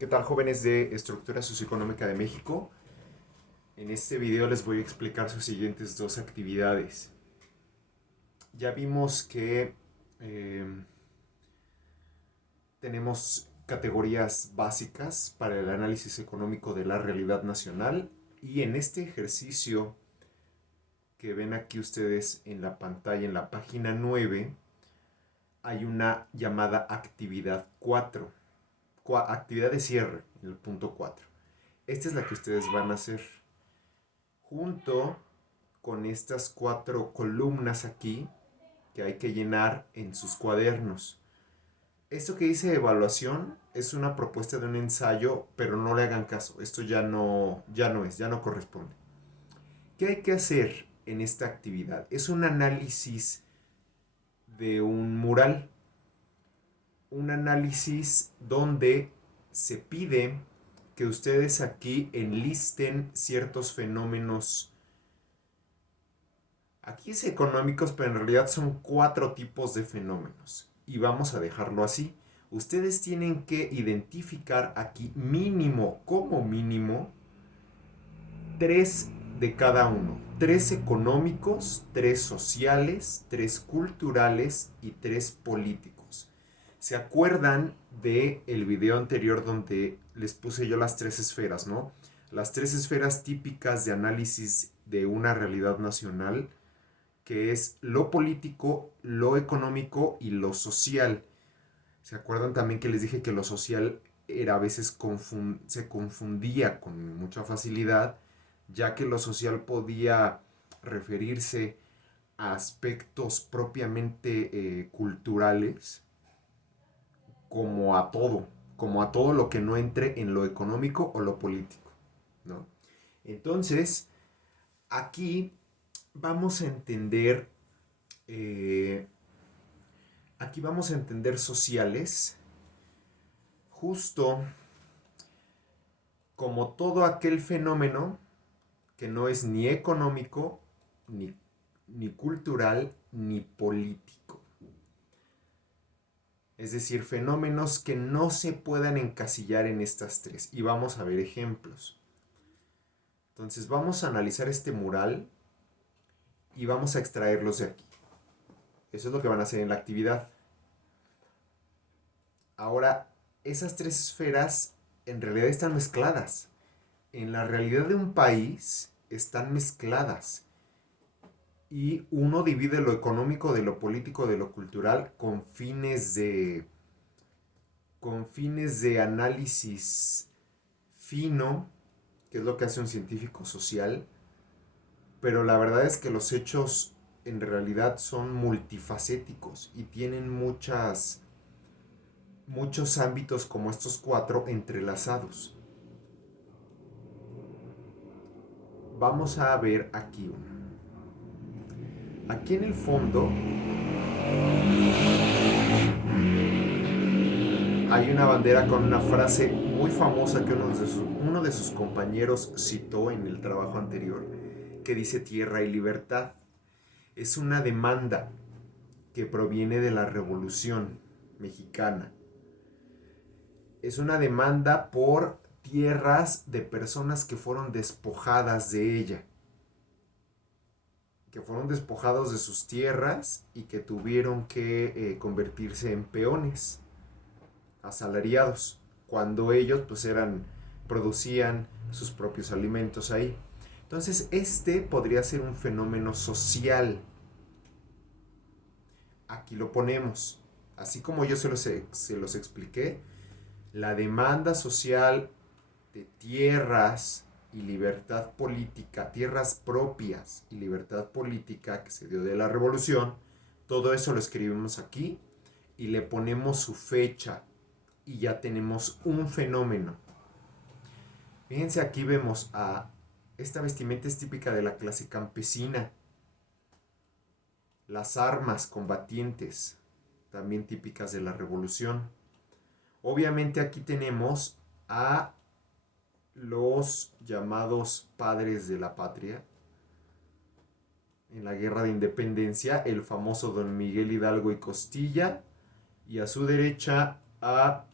¿Qué tal, jóvenes de Estructura Socioeconómica de México? En este video les voy a explicar sus siguientes dos actividades. Ya vimos que eh, tenemos categorías básicas para el análisis económico de la realidad nacional y en este ejercicio que ven aquí ustedes en la pantalla, en la página 9, hay una llamada actividad 4, actividad de cierre, en el punto 4. Esta es la que ustedes van a hacer junto con estas cuatro columnas aquí que hay que llenar en sus cuadernos. Esto que dice evaluación es una propuesta de un ensayo, pero no le hagan caso. Esto ya no corresponde. ¿Qué hay que hacer en esta actividad? Es un análisis de un mural. Un análisis donde se pide que ustedes aquí enlisten ciertos fenómenos. Aquí es económicos, pero en realidad son cuatro tipos de fenómenos. Y vamos a dejarlo así. Ustedes tienen que identificar aquí mínimo, como mínimo, tres de cada uno. Tres económicos, tres sociales, tres culturales y tres políticos. ¿Se acuerdan de el video anterior donde les puse yo las tres esferas, no? Las tres esferas típicas de análisis de una realidad nacional, que es lo político, lo económico y lo social. ¿Se acuerdan también que les dije que lo social era a veces se confundía con mucha facilidad, ya que lo social podía referirse a aspectos propiamente culturales, como a todo, como a todo lo que no entre en lo económico o lo político, ¿no? Entonces, aquí vamos a entender eh, aquí vamos a entender sociales justo como todo aquel fenómeno que no es ni económico, ni cultural, ni político. Es decir, fenómenos que no se puedan encasillar en estas tres. Y vamos a ver ejemplos. Entonces vamos a analizar este mural y vamos a extraerlos de aquí. Eso es lo que van a hacer en la actividad. Ahora, esas tres esferas en realidad están mezcladas. En la realidad de un país están mezcladas. Y uno divide lo económico de lo político, de lo cultural, con fines de análisis fino, que es lo que hace un científico social, pero la verdad es que los hechos en realidad son multifacéticos y tienen muchos ámbitos como estos cuatro entrelazados. Vamos a ver aquí uno. Aquí en el fondo hay una bandera con una frase muy famosa que uno de sus compañeros citó en el trabajo anterior, que dice tierra y libertad. Es una demanda que proviene de la Revolución Mexicana. Es una demanda por tierras de personas que fueron despojadas de ella, que fueron despojados de sus tierras y que tuvieron que convertirse en peones, asalariados, cuando ellos pues producían sus propios alimentos ahí. Entonces este podría ser un fenómeno social. Aquí lo ponemos. Así como yo se los expliqué, la demanda social de tierras y libertad política, tierras propias y libertad política que se dio de la revolución, todo eso lo escribimos aquí y le ponemos su fecha y ya tenemos un fenómeno. Fíjense, aquí vemos a esta vestimenta es típica de la clase campesina, las armas combatientes, también típicas de la revolución. Obviamente aquí tenemos a los llamados padres de la patria en la guerra de independencia, el famoso don Miguel Hidalgo y Costilla, y a su derecha a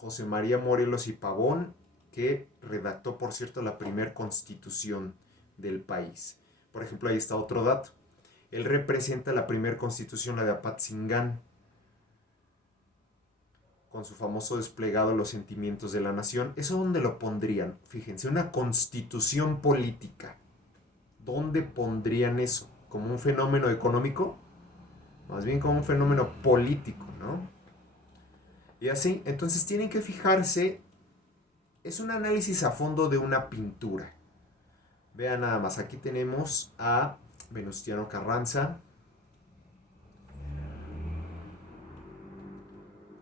José María Morelos y Pavón, que redactó, por cierto, la primera constitución del país. Por ejemplo, ahí está otro dato. Él representa la primera constitución, la de Apatzingán, con su famoso desplegado Los sentimientos de la nación. ¿Eso dónde lo pondrían? Fíjense, una constitución política. ¿Dónde pondrían eso? ¿Como un fenómeno económico? Más bien como un fenómeno político, ¿no? Y así, entonces tienen que fijarse, es un análisis a fondo de una pintura. Vean nada más, aquí tenemos a Venustiano Carranza,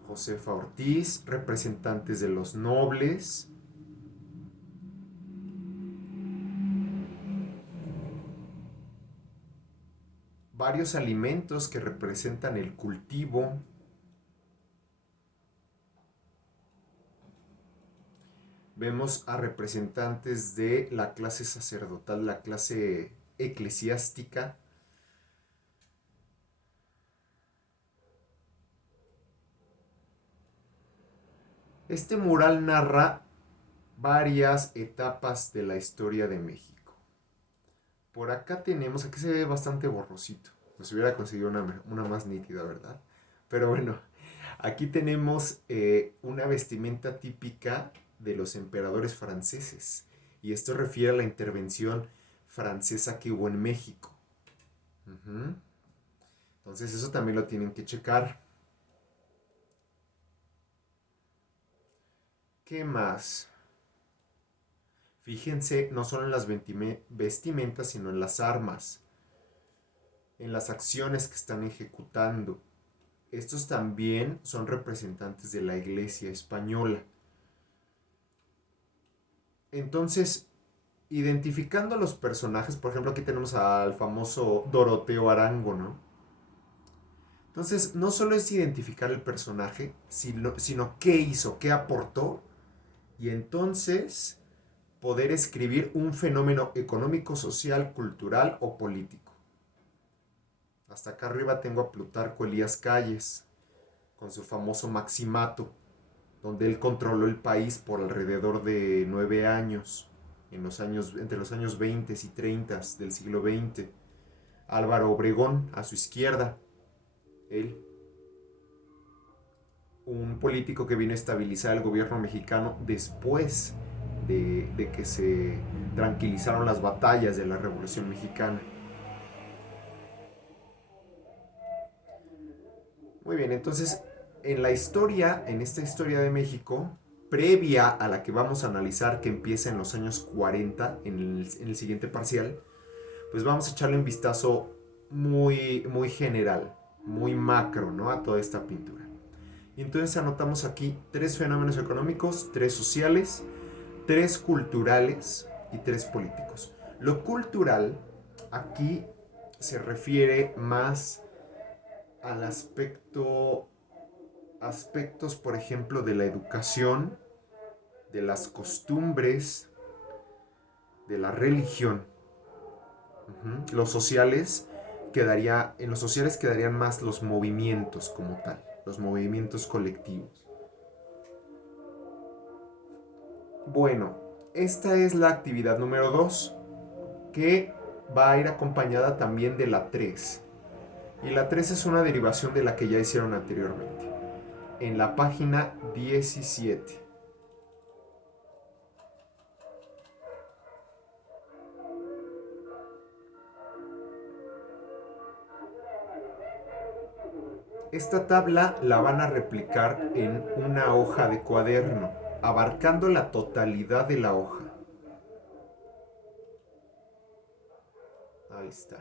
Josefa Ortiz, representantes de los nobles, varios alimentos que representan el cultivo, vemos a representantes de la clase sacerdotal, la clase eclesiástica. Este mural narra varias etapas de la historia de México. Por acá tenemos, aquí se ve bastante borrosito. Nos hubiera conseguido una más nítida, ¿verdad? Pero bueno, aquí tenemos una vestimenta típica de los emperadores franceses. Y esto refiere a la intervención francesa que hubo en México. Ujú. Entonces eso también lo tienen que checar. ¿Qué más? Fíjense no solo en las vestimentas, sino en las armas, en las acciones que están ejecutando. Estos también son representantes de la Iglesia española. Entonces, identificando a los personajes, por ejemplo, aquí tenemos al famoso Doroteo Arango, ¿no? Entonces, no solo es identificar el personaje, sino qué hizo, qué aportó, y entonces poder escribir un fenómeno económico, social, cultural o político. Hasta acá arriba tengo a Plutarco Elías Calles, con su famoso Maximato, donde él controló el país por alrededor de 9 años, entre los años 20 y 30 del siglo XX. Álvaro Obregón, a su izquierda, él, un político que vino a estabilizar el gobierno mexicano después de que se tranquilizaron las batallas de la Revolución Mexicana. Muy bien, entonces en la historia, en esta historia de México, previa a la que vamos a analizar, que empieza en los años 40, en el siguiente parcial, pues vamos a echarle un vistazo muy, muy general, muy macro, ¿no? A toda esta pintura. Y entonces anotamos aquí 3 fenómenos económicos, 3 sociales, 3 culturales y 3 políticos. Lo cultural aquí se refiere más al aspectos, por ejemplo, de la educación, de las costumbres, de la religión. Los sociales en los sociales quedarían más los movimientos como tal, los movimientos colectivos. Bueno, esta es la actividad número 2, que va a ir acompañada también de la 3. Y la 3 es una derivación de la que ya hicieron anteriormente, en la página 17. Esta tabla la van a replicar en una hoja de cuaderno, abarcando la totalidad de la hoja. Ahí está.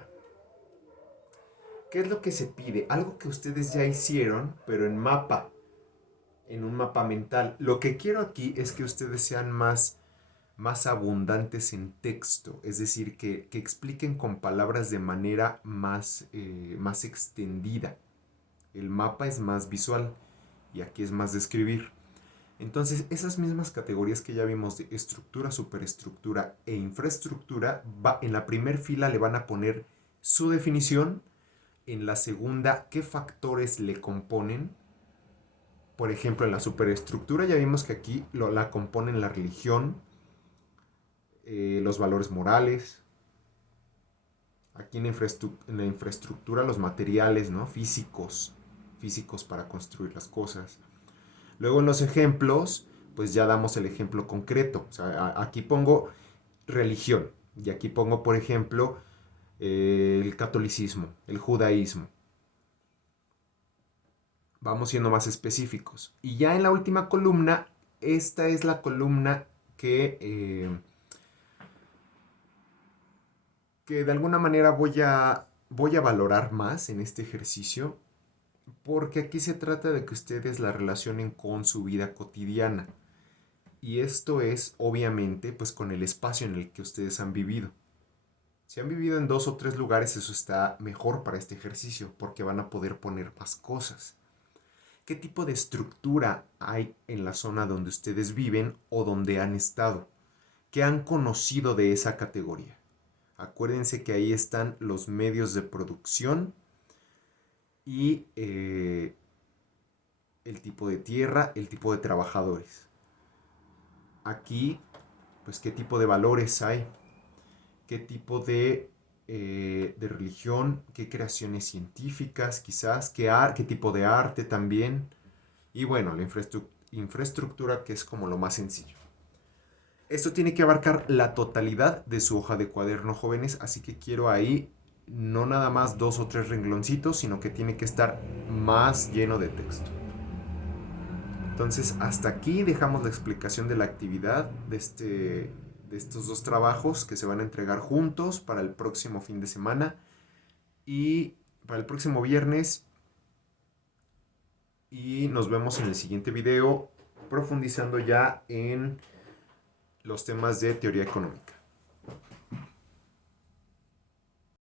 ¿Qué es lo que se pide? Algo que ustedes ya hicieron, pero en un mapa mental. Lo que quiero aquí es que ustedes sean más abundantes en texto, es decir, que expliquen con palabras de manera más extendida. El mapa es más visual y aquí es más de escribir. Entonces, esas mismas categorías que ya vimos de estructura, superestructura e infraestructura, en la primera fila le van a poner su definición, en la segunda qué factores le componen Por ejemplo, en la superestructura ya vimos que aquí la componen la religión, los valores morales. Aquí en la infraestructura los materiales, ¿no? Físicos para construir las cosas. Luego en los ejemplos, pues ya damos el ejemplo concreto. O sea, aquí pongo religión y aquí pongo, por ejemplo, el catolicismo, el judaísmo. Vamos siendo más específicos. Y ya en la última columna, esta es la columna que de alguna manera voy a valorar más en este ejercicio, porque aquí se trata de que ustedes la relacionen con su vida cotidiana. Y esto es, obviamente, pues con el espacio en el que ustedes han vivido. Si han vivido en 2 o 3 lugares, eso está mejor para este ejercicio, porque van a poder poner más cosas. ¿Qué tipo de estructura hay en la zona donde ustedes viven o donde han estado? ¿Qué han conocido de esa categoría? Acuérdense que ahí están los medios de producción y el tipo de tierra, el tipo de trabajadores. Aquí, pues, ¿qué tipo de valores hay? ¿Qué tipo de religión? ¿Qué creaciones científicas quizás? ¿Qué tipo de arte también? Y bueno, la infraestructura, que es como lo más sencillo. Esto tiene que abarcar la totalidad de su hoja de cuaderno, jóvenes, así que quiero ahí no nada más 2 o 3 rengloncitos, sino que tiene que estar más lleno de texto. Entonces, hasta aquí dejamos la explicación de la actividad de estos 2 trabajos que se van a entregar juntos para el próximo fin de semana y para el próximo viernes. Y nos vemos en el siguiente video profundizando ya en los temas de teoría económica.